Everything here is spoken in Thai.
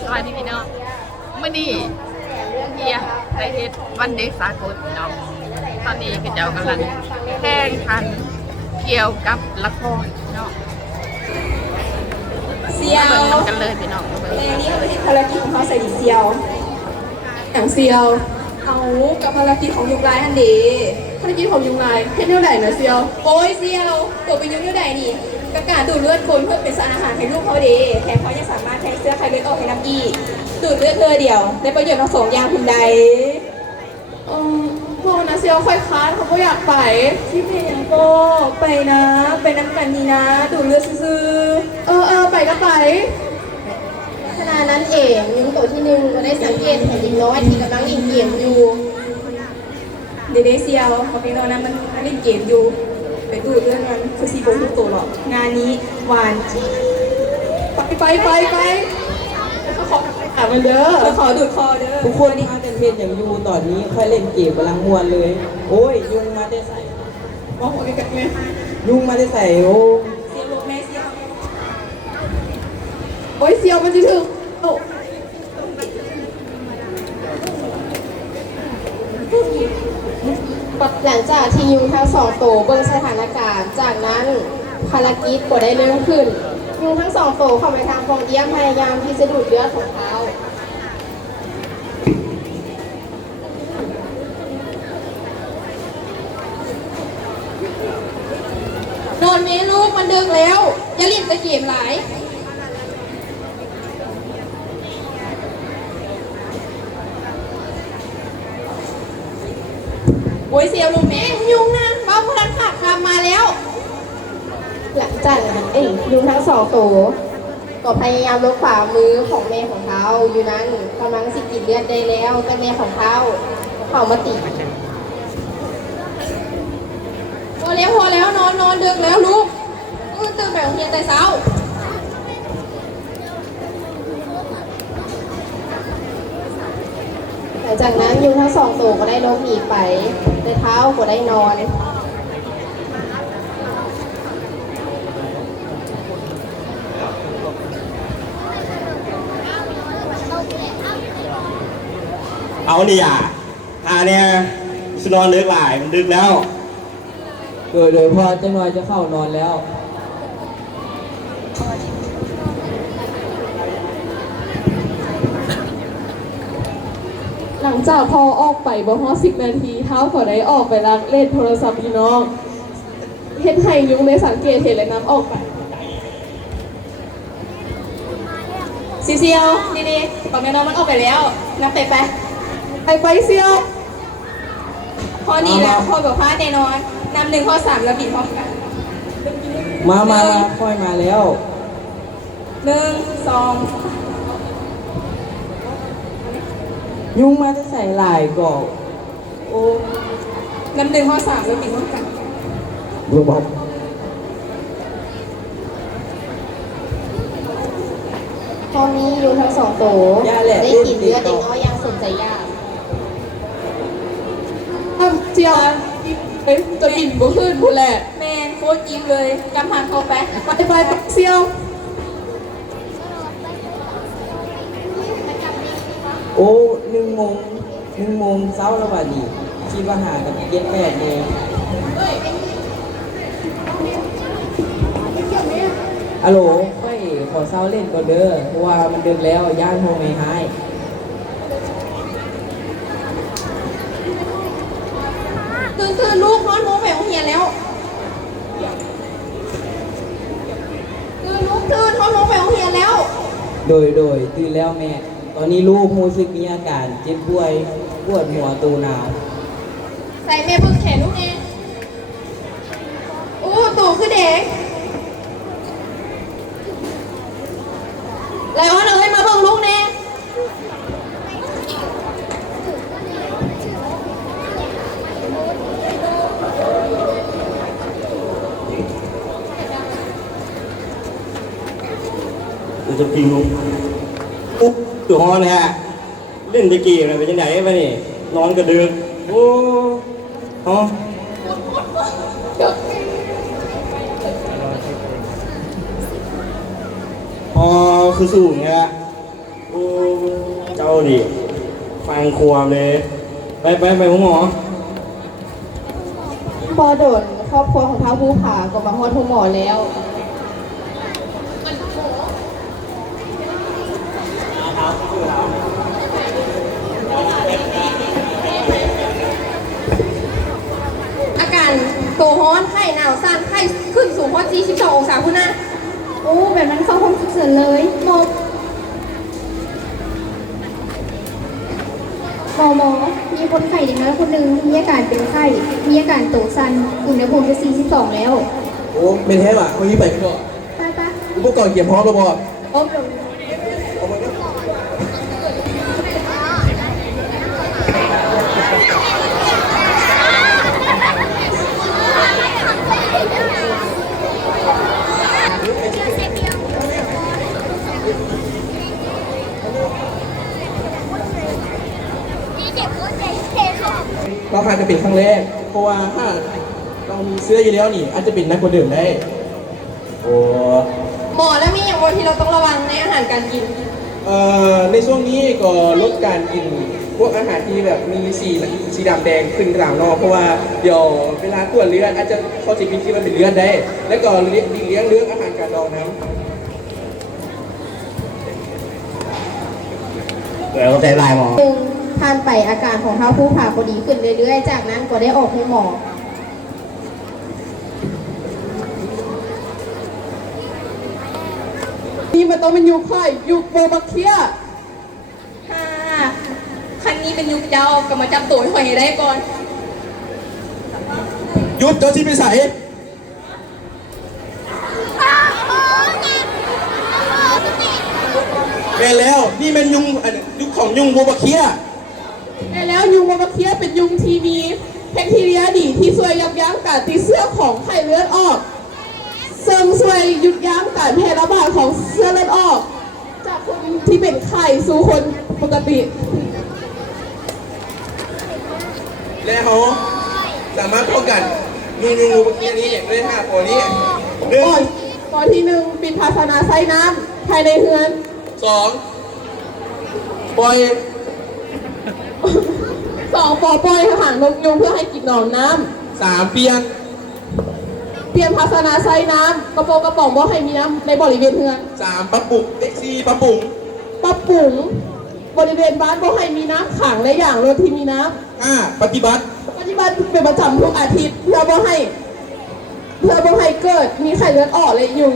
สวัสดีพี่น้องมื่อนี้เฮียไดเฮ็ดวันเด็กสากลพี่น้องตอนนี้พี่เจ้ากำลังแข่งขันเกี่ยวกับละครพี่น้องเซีย มา ว เบิ่งนำกันเลยพี่น้องมาเบิ่ง ในนี้เขาเป็นภารกิจของเขาใส่ดิเซียวอย่างเซียวเอากับภารกิจของยุงลายฮันดีภารกิจของยุงลายเพ่นเท่าไหร่นะเซียวโอ้ยเซียวตัวเป็นยุงเท่าไหร่นี่กระกาดูดเลือดคนเพื่อเป็นสารอาหารให้ลูกเขาดีแถมเขายังสามารถแทงเสื้อใครเลือดออกให้น้ำอีกดูดเลือดเธอเดียวได้ประโยชน์ทั้งสองอย่างคุณใดพวกนะเซียวค่อยค้านเขาก็อยากไปที่เพยังก็ไปนะไปน้ำกันนี่นะดูดเลือดซื้อไปก็ไป ขณะนั้นเองยุงตัวที่หนึ่งก็ได้สังเกตเห็นหญิงน้อยที่กำลังเล่นเกมอยู่เดเดเซียวเขาเป็นตอนนั้นมันเล่นเกมอยู่ไปดูเรื่องนั้นคือซีโบทุกตัวหรอกงานนี้หวานจี๊ดไปขอถามมันเด้อขอดูดคอเด้อ ทุกคนนี่อาจจะเป็นอย่างยูตอนนี้ค่อยเล่นเกมกำลังมวนเลย โอ้ยยุงมาได้ใส่ มองหัวกันไหม ยุงมาได้ใส่โอ้ เซียวลูกแม่เซียวโอ้ยเซียวมันจะถึงโอ้ หลังจากที่ยุงทั้งสองตัวเบิ่งสถานการณ์จากนั้นภารกิจก็ได้เริ่มขึ้นยุงทั้งสองตัวเข้าไปทางฟองเอี้ยมพยายามที่จะดูดเลือดของเขา นอนเมลูกมันดึกแล้วอย่ารีบไปเกมหลายโอ้ยเซียวลูกแม่ยุงนะบ้าพลังขับกลับมาแล้ว หลังจากนั้นยุงทั้งสองตัวก็พยายามลดฝ่ามือของแม่ของเขาอยู่นั้นกำลังสิกินเลือดได้แล้วแต่แม่ของเขามาติด พอแล้วนอนดึกแล้วลูกตื่นไปโรงเรียนแต่เช้าหลังจากนั้นยุงทั้งสองตัวก็ได้ล้มหนีไปแต่เท้าก็ได้นอน เอานี่อ่ะเนี่ยสนอนดึกหลายมันดึกแล้ว โดยพอจะหน่อยจะเข้านอนแล้ว หลังจากพอออกไปบ่ฮอด10 นาทีเท้าก็ได้ออกไปลักเล่นโทรศัพท์พี่น้องเฮ็ดให้ยุงได้สังเกตเห็นและน้ำออกไปเซียวนี่ปากแม่น้องมันออกไปแล้วนับไปเซียวพอดีแล้วพอแบบพลาดแน่นอนนำ1 ข้อ 3แล้วบิดพร้อมกันมาค่อยมาแล้ว 1 2ยุงมาได้ใส่หลายกอกโอ้ นำ1 ข้อ 3แล้วบิดพร้อมกัน ดูบอก ตอนนี้ยุงทั้งสองตัวได้กลิ่นเลือดเด็กน้อยยังสนใจยาก เจียวจะบินบ่ขึ้นพูดแหละแมนโคตรยิ้มเลยกำหันเข้าไปเซียว โอ้1 โมงเช้าแล้ววันนี้คิดว่าหากัน7-8 โมงฮัลโหลค่อยขอเช้าเล่นก่อนเด้อเพราะว่ามันดึกแล้วย่านโฮไม่หาย ตื่นลูกนอนโมไปโรงเรียนแล้วตื่นลูกตื่นนอนโมไปโรงเรียนแล้ว โดยตื่นแล้วแม่ ตอนนี้ลูกรู้สึกมีอาการเจ็บป่วยปวดหัวตูหนาว ใส่แม่เพิ่งแขนลูกเองโอ้ตู่คือเด็กไลออนเอ้ยมาเบิ่งลูกแน่จะกินลูกอุ๊บตัวฮอนฮะเล่นตะกี้อะไรเป็นยังไงไปนี่นอนกระดึกโอ้ฮะ อ๋อคือสูงไงละโอ้ ดิฟังความเลย ไปหมอ พอโดนครอบครัวของเท้าภูผาก็มาฮอดทุกหมอแล้ว อาการโตฮ้อนไข้หนาวสั่นไข้ขึ้นสูงฮอต42องศาพุ่นนะ โอ้แบบนั้นเข้าห้องฉุกเฉินเลยหมอมีคนไข้อย่างน้อยคนหนึ่งมีอาการเป็นไข้ มีอาการโตสั่นอุณหภูมิจะ42แล้ว โอ้เป็นแท้ว่ะคนนี้ไปกันก่อน ไป อุปกรณ์เก็บพร้อมแล้วบอก โอ้เดี๋ยว เราอาจจะเป็นครั้งแรก เพราะว่าถ้าเรามีเสื้ออยู่แล้วนี่ อาจจะเป็นนักกว่าเดิมได้ โอ้ หมอแล้วมีอย่างไรที่เราต้องระวังในอาหารการกิน ในช่วงนี้ก็ลดการกินพวกอาหารที่แบบมีสีดำแดงขึ้นกลางนอกเพราะว่าเดี๋ยวเวลาตรวจเลือดอาจจะเขาจะคิดว่าเป็นเลือดได้ แล้วก็เลี้ยงเรื่องอาหารการดองน้ำ แล้วใจลายหมอ หนึ่งผ่านไปอาการของเท้าภูผาก็ดีขึ้นเรื่อยๆ จากนั้นก็ได้ออกให้หมอ นี่มันต้องเป็นยุคค่อยยุคโบบักเคียคันนี้เป็นยุคเจ้าก็มาจับตัวหอยได้ก่อน หยุดเจ้าที่ไปใส่แม่แล้วนี่มันยุคของยุงโบบาเคีย แล้วยุงโบบักเคียเป็นยุงที่มีแบคทีเรียดีที่ช่วยยับยั้งการติดเชื้อของไข้เลือดออกซึ่งช่วยหยุดยั้งการแพร่ระบาดของเชื้อเลือดออก จากคนที่เป็นไข้สู่คนปกติ และเขาสามารถป้องกันยุงโบบาเคียนี้ด้วย5ข้อนี้หนึ่ง ข้อที่หนึ่งปิดภาชนะใส่น้ำภายในเฮือน 2ปล่อย สองปล่อยอาหารนกยุงเพื่อให้กินหนอนน้ 3เปลี่ยน ำเปลี่ยนภาชนะใส่น้ำกระป๋องบ่ให้มีน้ำในบริเวณเฮือน 3ปรับปรุง4ปรับปรุง ปรับปรุงบริเวณบ้านบ่ให้มีน้ำขังและอย่างรถที่มีน้ 5ปฏิบัติ ำปฏิบัติเป็นประจำทุกอาทิตย์เพื่อบ่ให้เกิดมีไข้เลือดออกและยุง